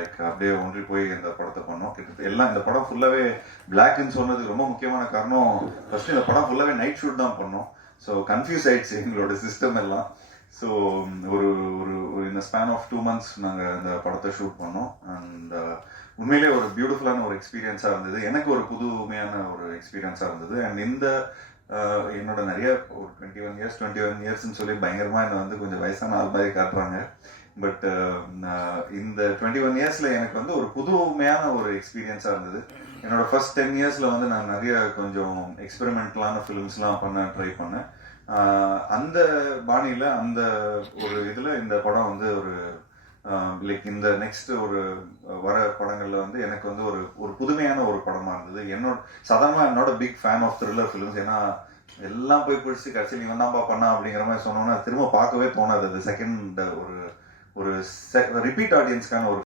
Like அப்படியே ஒன்றி போய் இந்த படத்தை பண்ணோம். கிட்டத்தட்ட எல்லாம் இந்த படம் ஃபுல்லாகவே பிளாக்னு சொன்னதுக்கு ரொம்ப முக்கியமான காரணம், ஃபர்ஸ்ட் இந்த படம் ஃபுல்லாகவே நைட் ஷூட் தான் பண்ணோம். ஸோ கன்ஃபியூஸ் ஆயிடுச்சு எங்களோட சிஸ்டம் எல்லாம். ஸோ ஒரு ஒரு இந்த ஸ்பேன் ஆஃப் 2 months நாங்கள் இந்த படத்தை ஷூட் பண்ணோம். அண்ட் உண்மையிலே ஒரு பியூட்டிஃபுல்லான ஒரு எக்ஸ்பீரியன்ஸாக இருந்தது. எனக்கு ஒரு புதுமையான ஒரு எக்ஸ்பீரியன்ஸாக இருந்தது. அண்ட் இந்த என்னோட நிறைய ஒரு 21 இயர்ஸ்ன்னு சொல்லி பயங்கரமாக என்னை வந்து கொஞ்சம் வயசான ஆள் மாதிரி காட்டுறாங்க. பட் இந்த 21 இயர்ஸில் எனக்கு வந்து ஒரு புதுமையான ஒரு எக்ஸ்பீரியன்ஸாக இருந்தது. என்னோட ஃபர்ஸ்ட் 10 இயர்ஸில் வந்து நான் நிறைய கொஞ்சம் எக்ஸ்பெரிமெண்டலான ஃபிலிம்ஸ்லாம் ட்ரை பண்ணேன். அந்த பாணியில் அந்த ஒரு இதில் இந்த படம் வந்து ஒரு லைக் இந்த நெக்ஸ்ட் ஒரு வர படங்களில் வந்து எனக்கு வந்து ஒரு ஒரு புதுமையான ஒரு படமாக இருந்தது. சாதாரணமாக என்னோட big fan of thriller films. ஏன்னா எல்லாம் போய் பிடிச்சி கடைசியில் இவன் தான்ப்பா பண்ணா அப்படிங்கிற மாதிரி சொன்னோன்னா திரும்ப பார்க்கவே தோணாது. அது செகண்ட் ஒரு ஒரு ரிப்பீட் ஆடியன்ஸ்க்கான ஒரு